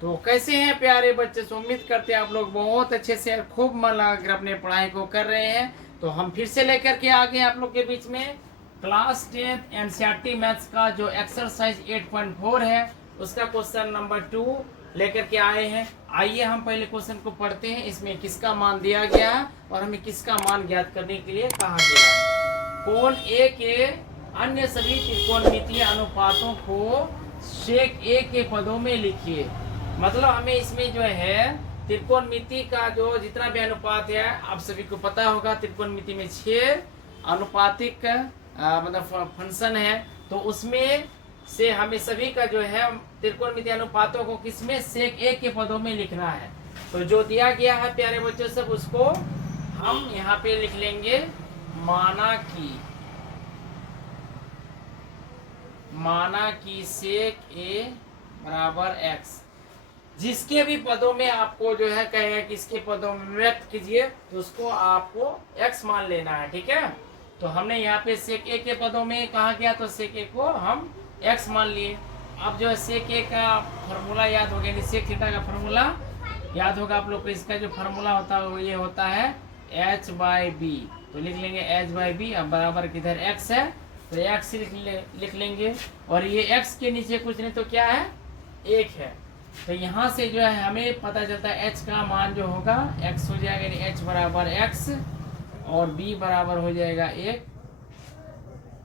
तो कैसे हैं प्यारे बच्चे, तो उम्मीद करते हैं आप लोग बहुत अच्छे से खूब मन लगाकर अपने पढ़ाई को कर रहे हैं। तो हम फिर से लेकर के आ गए आप लोग के बीच में क्लास 10 एनसीईआरटी मैथ्स का जो एक्सरसाइज 8.4 है उसका क्वेश्चन नंबर 2 लेकर के आए हैं। आइए हम पहले क्वेश्चन को पढ़ते हैं। इसमें किसका मान दिया गया है और हमें किसका मान ज्ञात करने के लिए कहा गया है। कोण ए के अन्य सभी त्रिकोणमितीय अनुपातों को सेक ए के पदों में लिखिए। मतलब हमें इसमें जो है त्रिकोणमिति का जो जितना भी अनुपात है आप सभी को पता होगा, त्रिकोणमिति में 6 अनुपातिक मतलब फंक्शन है। तो उसमें से हमें सभी का जो है त्रिकोणमिति अनुपातों को किसमें सेक ए के पदों में लिखना है। तो जो दिया गया है प्यारे बच्चों सब उसको हम यहाँ पे लिख लेंगे माना की सेक ए बराबर एक्स। जिसके भी पदों में आपको जो है कहेगा कि इसके पदों में व्यक्त कीजिए तो उसको आपको x मान लेना है, ठीक है। तो हमने यहाँ पे सेक ए के पदों में कहा गया तो सेक ए को हम x मान लिए। अब जो है सेक ए का फॉर्मूला याद हो गया, सेक थीटा का फॉर्मूला याद होगा आप लोग को। इसका जो फॉर्मूला होता है वो ये होता है h/b। तो लिख लेंगे h/b। अब बराबर किधर x है तो x लिख लेंगे। और ये x के नीचे कुछ नहीं तो क्या है, 1 है। तो यहाँ से जो है हमें पता चलता है h का मान जो होगा x हो जाएगा, यानी h बराबर x और b बराबर हो जाएगा 1।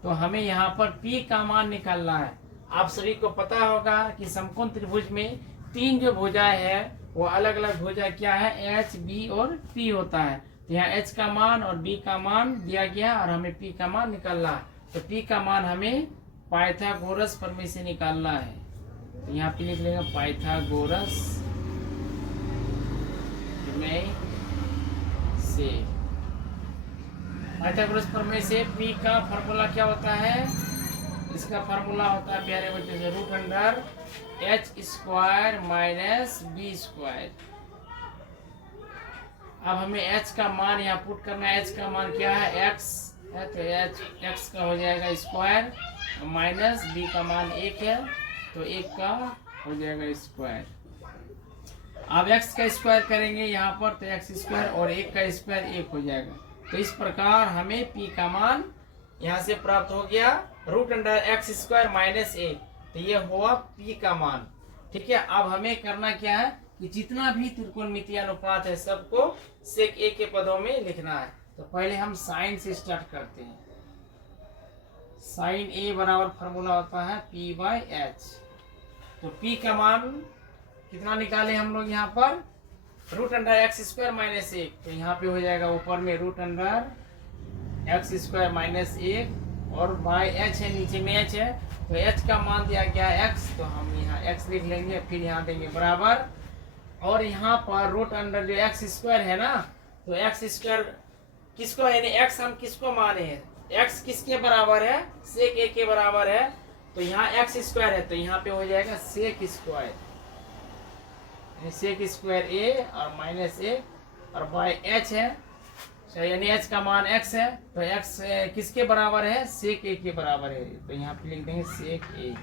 तो हमें यहाँ पर p का मान निकालना है। आप सभी को पता होगा कि समकोण त्रिभुज में 3 जो भुजाएं है वो अलग अलग भुजा क्या है, h, b और p होता है। तो यहाँ h का मान और b का मान दिया गया और हमें p का मान निकालना है। तो p का मान हमें पाइथागोरस प्रमेय से निकालना है। तो यहाँ पे लिख लेगा पाइथागोरस प्रमेय से। पाइथागोरस प्रमेय से p का फॉर्मूला क्या होता है, इसका फॉर्मूला होता है प्यारे बच्चों से √h² माइनस b²। अब हमें h का मान यहाँ पुट करना है। h का मान क्या है, x है, तो x का हो जाएगा स्क्वायर माइनस b का मान 1 है तो 1 का हो जाएगा स्क्वायर। अब x का स्क्वायर करेंगे यहाँ पर तो x² और 1 का स्क्वायर 1 हो जाएगा। तो इस प्रकार हमें p का मान यहाँ से प्राप्त हो गया √x² माइनस 1। तो ये हुआ p का मान, ठीक है। अब हमें करना क्या है कि जितना भी त्रिकोणमितीय अनुपात है सबको सेक ए के पदों में लिखना है। तो पहले हम साइन से स्टार्ट करते हैं। साइन ए बराबर फॉर्मूला होता है p/h। तो p का मान कितना निकाले हम लोग यहाँ पर, √x² माइनस 1। तो यहाँ पे हो जाएगा ऊपर में √x² माइनस 1 और बाय h है, नीचे में h है। तो h का मान दिया गया x, तो हम यहाँ x लिख लेंगे, फिर यहाँ देंगे बराबर। और यहाँ पर √x² है ना, तो x² किसको है, x हम किसको माने हैं, x किसके बराबर है, सेक ए के बराबर है। तो यहाँ x² है तो यहाँ पे हो जाएगा sec square, sec square a और माइनस 1 और बाय h है, यानी h का मान x है। तो x किसके बराबर है, सेक a के बराबर है। तो यहाँ पे लिख देंगे सेक a।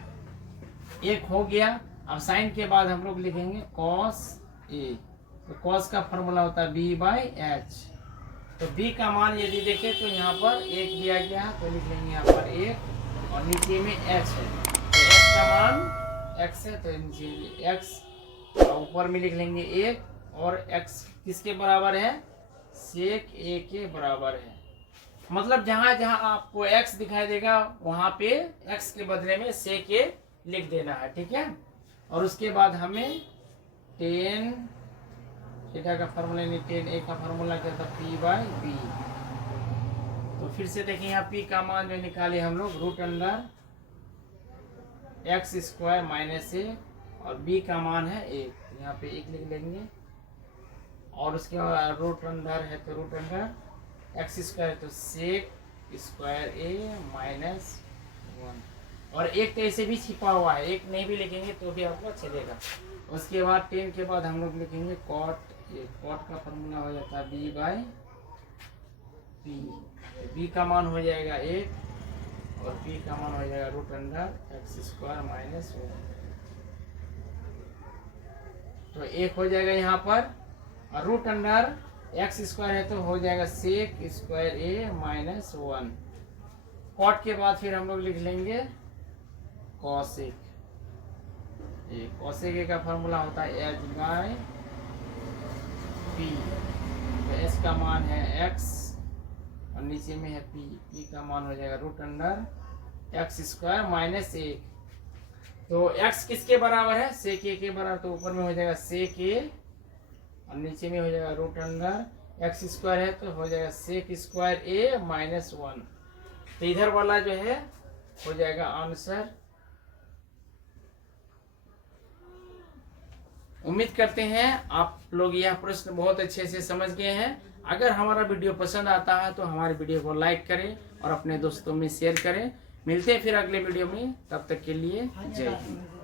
1 हो गया। अब साइन के बाद हम लोग लिखेंगे कॉस a। तो कॉस का फॉर्मूला होता है b/h। तो b का मान यदि देखें तो यहाँ पर 1 दिया गया है तो लिख लेंगे यहाँ पर 1 और नीचे में h है। तो h का मान x है तो नीचे x और ऊपर में लिख लेंगे 1 और x किसके बराबर है, सेक a के बराबर है। मतलब जहां जहां आपको x दिखाई देगा वहां पे x के बदले में सेक a लिख देना है, ठीक है। और उसके बाद हमें tan थीटा का फॉर्मूला नहीं, tan a का फॉर्मूला क्या था, p/b। तो फिर से देखिए यहाँ p का मान जो निकाले हम लोग √x² माइनस 1 और b का मान है 1। यहाँ पे 1 लिख लेंगे और उसके बाद √अंडर है तो √x² तो सेक स्क्वायर a माइनस 1 और 1 तो ऐसे भी छिपा हुआ है, 1 नहीं भी लिखेंगे तो भी आपको चलेगा। उसके बाद 10 के बाद हम लोग लिखेंगे कॉट a। कॉट का फॉर्मूला हो जाता है b/p। b का मान हो जाएगा 1 और p का मान हो जाएगा √x² माइनस 1। तो 1 हो जाएगा यहाँ पर, और रूट अंडर एक्स स्क्वायर है तो हो जाएगा सेक स्क्वायर ए माइनस 1। कॉट के बाद फिर हम लोग लिख लेंगे कॉसेक ए। कॉसेक ए का फॉर्मूला होता है एच बाय पी। तो एस का मान है एक्स और नीचे में है पी। पी का मान हो जाएगा root under x square minus 1। तो एक्स किसके बराबर है, सेक ए के बराबर, तो ऊपर में हो जाएगा सेक ए और नीचे में हो जाएगा रूट अंडर एक्स स्क्वायर है तो हो जाएगा सेक स्क्वायर ए माइनस 1। तो इधर वाला जो है हो जाएगा आंसर। उम्मीद करते हैं आप लोग यह प्रश्न बहुत अच्छे से समझ गए हैं। अगर हमारा वीडियो पसंद आता है तो हमारे वीडियो को लाइक करें और अपने दोस्तों में शेयर करें। मिलते हैं फिर अगले वीडियो में, तब तक के लिए जय हिंद।